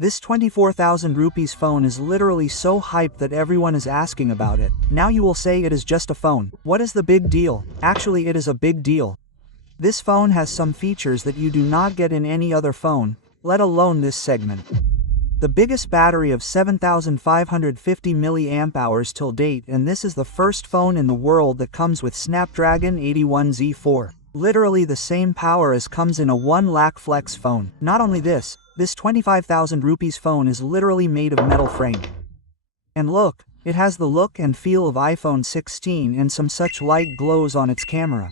This 24,000 rupees phone is literally so hyped that everyone is asking about it. Now you will say it is just a phone. What is the big deal? Actually, it is a big deal. This phone has some features that you do not get in any other phone, let alone this segment. The biggest battery of 7,550 mAh till date, and this is the first phone in the world that comes with Snapdragon 81Z4. Literally the same power as comes in a 1 lakh flex phone. Not only this 25,000 rupees phone is literally made of metal frame. And look, it has the look and feel of iPhone 16 and some such light glows on its camera.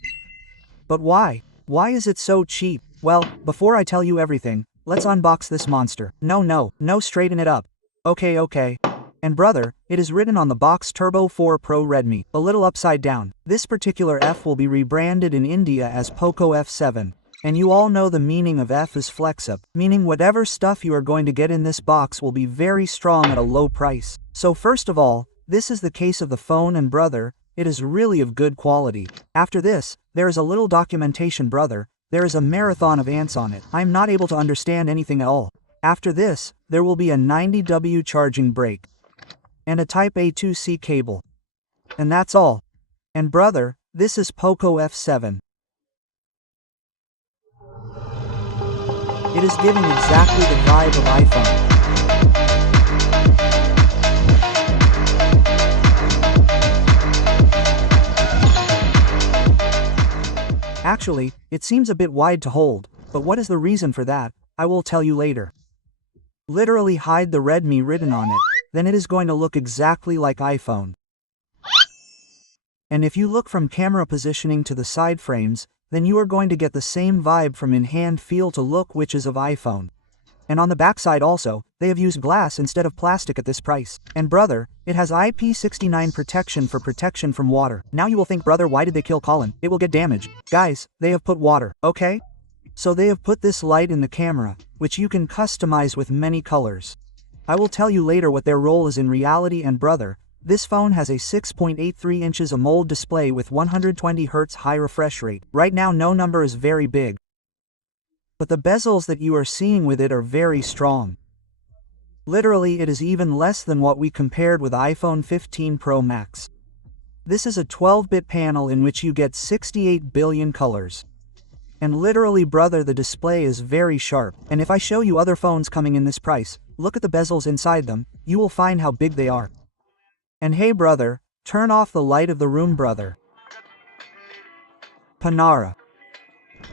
But why? Why is it so cheap? Well, before I tell you everything, let's unbox this monster. No, straighten it up. Okay. And brother, it is written on the box Turbo 4 Pro Redmi, a little upside down. This particular F will be rebranded in India as Poco F7. And you all know the meaning of F is flex up, meaning whatever stuff you are going to get in this box will be very strong at a low price. So first of all, this is the case of the phone, and brother, it is really of good quality. After this, there is a little documentation, brother. There is a marathon of ants on it. I am not able to understand anything at all. After this, there will be a 90W charging brick and a Type A 2C cable. And that's all. And brother, this is Poco F7. It is giving exactly the vibe of iPhone. Actually, it seems a bit wide to hold, but what is the reason for that? I will tell you later. Literally hide the Redmi written on it, then it is going to look exactly like iPhone. And if you look from camera positioning to the side frames, then you are going to get the same vibe from in-hand feel to look, which is of iPhone. And on the backside also, they have used glass instead of plastic at this price. And brother, it has IP69 protection for protection from water. Now you will think, brother, why did they kill Colin? It will get damaged. Guys, they have put water, okay? So they have put this light in the camera, which you can customize with many colors. I will tell you later what their role is in reality. And brother, this phone has a 6.83 inches AMOLED display with 120Hz high refresh rate. Right now no number is very big, but the bezels that you are seeing with it are very strong. Literally it is even less than what we compared with iPhone 15 Pro Max. This is a 12-bit panel in which you get 68 billion colors. And literally brother, the display is very sharp. And if I show you other phones coming in this price, look at the bezels inside them, you will find how big they are. And hey brother, turn off the light of the room, brother. Panara.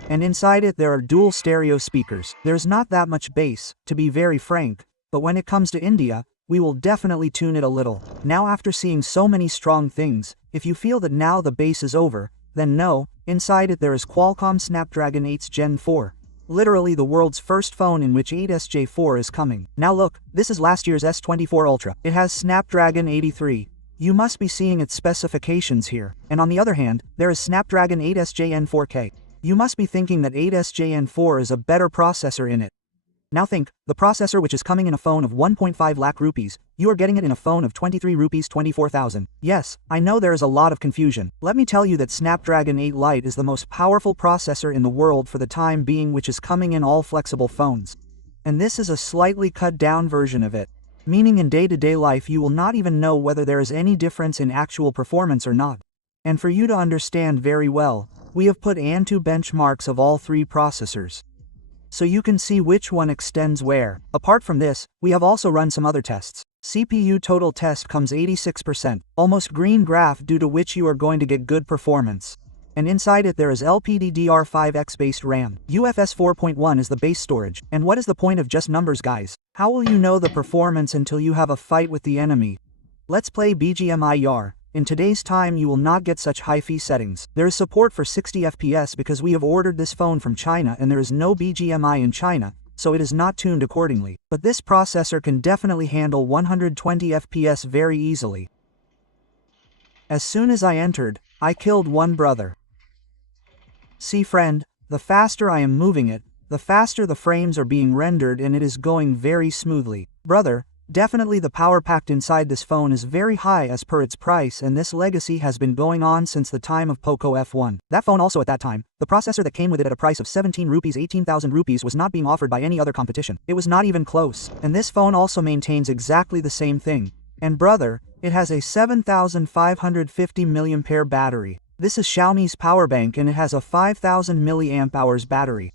And inside it there are dual stereo speakers. There's not that much bass, to be very frank, but when it comes to India, we will definitely tune it a little. Now after seeing so many strong things, if you feel that now the bass is over, then no, inside it there is Qualcomm Snapdragon 8 Gen 4. Literally the world's first phone in which 8SJ4 is coming. Now look, this is last year's S24 Ultra. It has Snapdragon 83. You must be seeing its specifications here. And on the other hand, there is Snapdragon 8SJN4K. You must be thinking that 8SJN4 is a better processor in it. Now think, the processor which is coming in a phone of 1.5 lakh rupees, you are getting it in a phone of 23 rupees 24,000. Yes, I know there is a lot of confusion. Let me tell you that Snapdragon 8 Lite is the most powerful processor in the world for the time being, which is coming in all flexible phones. And this is a slightly cut down version of it. Meaning in day-to-day life you will not even know whether there is any difference in actual performance or not. And for you to understand very well, we have put Antutu benchmarks of all three processors, so you can see which one extends where. Apart from this, we have also run some other tests. CPU total test comes 86%, almost green graph, due to which you are going to get good performance. And inside it there is LPDDR5X based RAM. UFS 4.1 is the base storage. And what is the point of just numbers, guys? How will you know the performance until you have a fight with the enemy? Let's play BGMI YAR. In today's time you will not get such high-fi settings. There is support for 60 FPS because we have ordered this phone from China and there is no BGMI in China, so it is not tuned accordingly. But this processor can definitely handle 120 FPS very easily. As soon as I entered, I killed one brother. See friend, the faster I am moving it, the faster the frames are being rendered and it is going very smoothly. Brother, Definitely the power packed inside this phone is very high as per its price, and this legacy has been going on since the time of Poco F1. That phone also at that time, the processor that came with it at a price of 17 rupees 18,000 rupees was not being offered by any other competition. It was not even close. And this phone also maintains exactly the same thing. And brother, it has a 7550 mAh battery. This is Xiaomi's power bank and it has a 5000 mAh battery.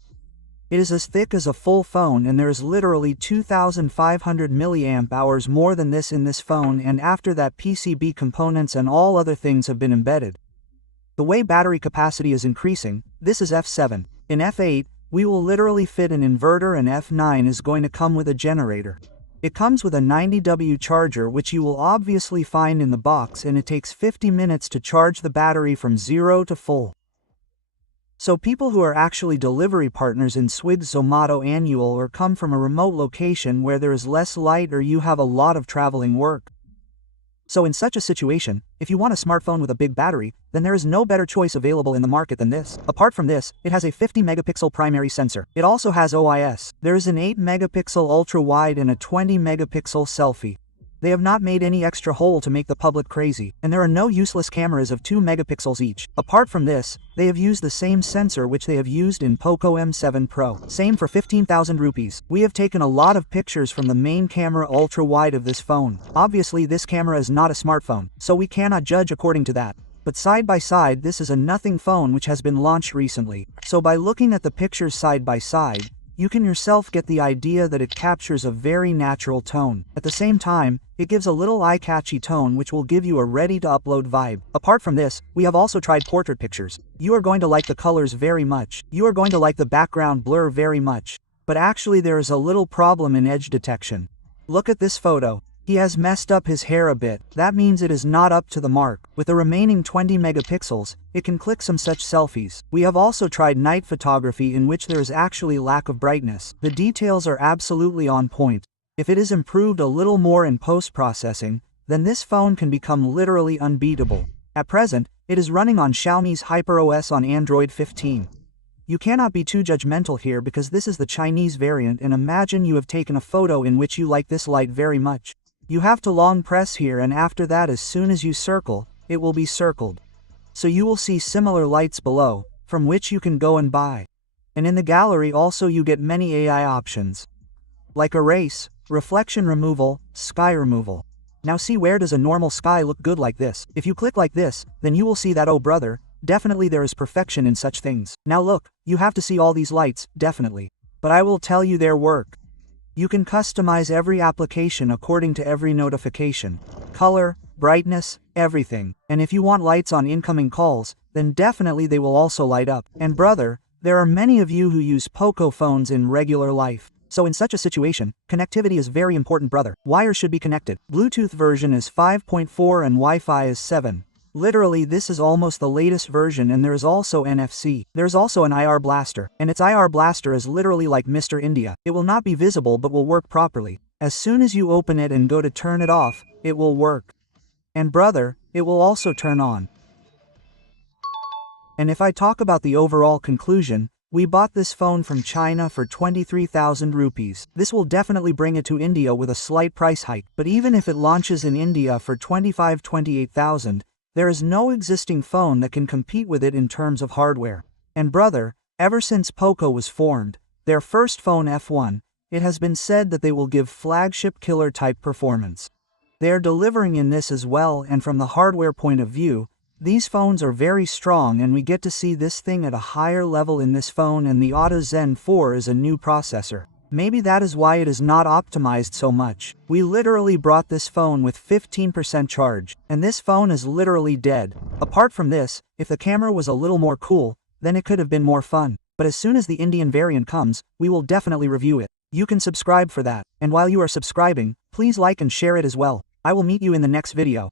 It is as thick as a full phone and there is literally 2500 mAh more than this in this phone, and after that PCB components and all other things have been embedded. The way battery capacity is increasing, this is F7. In F8, we will literally fit an inverter, and F9 is going to come with a generator. It comes with a 90W charger which you will obviously find in the box, and it takes 50 minutes to charge the battery from 0 to full. So people who are actually delivery partners in Swiggy, Zomato annual, or come from a remote location where there is less light or you have a lot of traveling work. So in such a situation, if you want a smartphone with a big battery, then there is no better choice available in the market than this. Apart from this, it has a 50 megapixel primary sensor. It also has OIS. There is an 8 megapixel ultra wide and a 20 megapixel selfie. They have not made any extra hole to make the public crazy, and there are no useless cameras of 2 megapixels each. Apart from this, they have used the same sensor which they have used in Poco M7 Pro. Same for 15,000 rupees. We have taken a lot of pictures from the main camera ultra wide of this phone. Obviously this camera is not a smartphone, so we cannot judge according to that. But side by side, this is a nothing phone which has been launched recently. So by looking at the pictures side by side, you can yourself get the idea that it captures a very natural tone. At the same time, it gives a little eye-catchy tone which will give you a ready-to-upload vibe. Apart from this, we have also tried portrait pictures. You are going to like the colors very much. You are going to like the background blur very much. But actually there is a little problem in edge detection. Look at this photo. He has messed up his hair a bit. That means it is not up to the mark. With the remaining 20 megapixels, it can click some such selfies. We have also tried night photography in which there is actually lack of brightness. The details are absolutely on point. If it is improved a little more in post-processing, then this phone can become literally unbeatable. At present, it is running on Xiaomi's HyperOS on Android 15. You cannot be too judgmental here because this is the Chinese variant, and imagine you have taken a photo in which you like this light very much. You have to long press here, and after that as soon as you circle, it will be circled. So you will see similar lights below, from which you can go and buy. And in the gallery also you get many AI options. Like erase, reflection removal, sky removal. Now see, where does a normal sky look good like this? If you click like this, then you will see that, oh brother, definitely there is perfection in such things. Now look, you have to see all these lights, definitely. But I will tell you their work. You can customize every application according to every notification, color, brightness, everything. And if you want lights on incoming calls, then definitely they will also light up. And brother, there are many of you who use Poco phones in regular life. So in such a situation, connectivity is very important, brother. Wires should be connected. Bluetooth version is 5.4 and Wi-Fi is 7. Literally this is almost the latest version, and there is also NFC. There's also an IR blaster, and its IR blaster is literally like Mr. India. It will not be visible but will work properly. As soon as you open it and go to turn it off, it will work. And brother, it will also turn on. And if I talk about the overall conclusion, we bought this phone from China for 23,000 rupees. This will definitely bring it to India with a slight price hike, but even if it launches in India for 28,000, there is no existing phone that can compete with it in terms of hardware. And brother, ever since Poco was formed, their first phone F1, it has been said that they will give flagship killer type performance. They are delivering in this as well, and from the hardware point of view, these phones are very strong, and we get to see this thing at a higher level in this phone, and the Auto Zen 4 is a new processor. Maybe that is why it is not optimized so much. We literally brought this phone with 15% charge, and this phone is literally dead. Apart from this, if the camera was a little more cool, then it could have been more fun. But as soon as the Indian variant comes, we will definitely review it. You can subscribe for that, and while you are subscribing, please like and share it as well. I will meet you in the next video.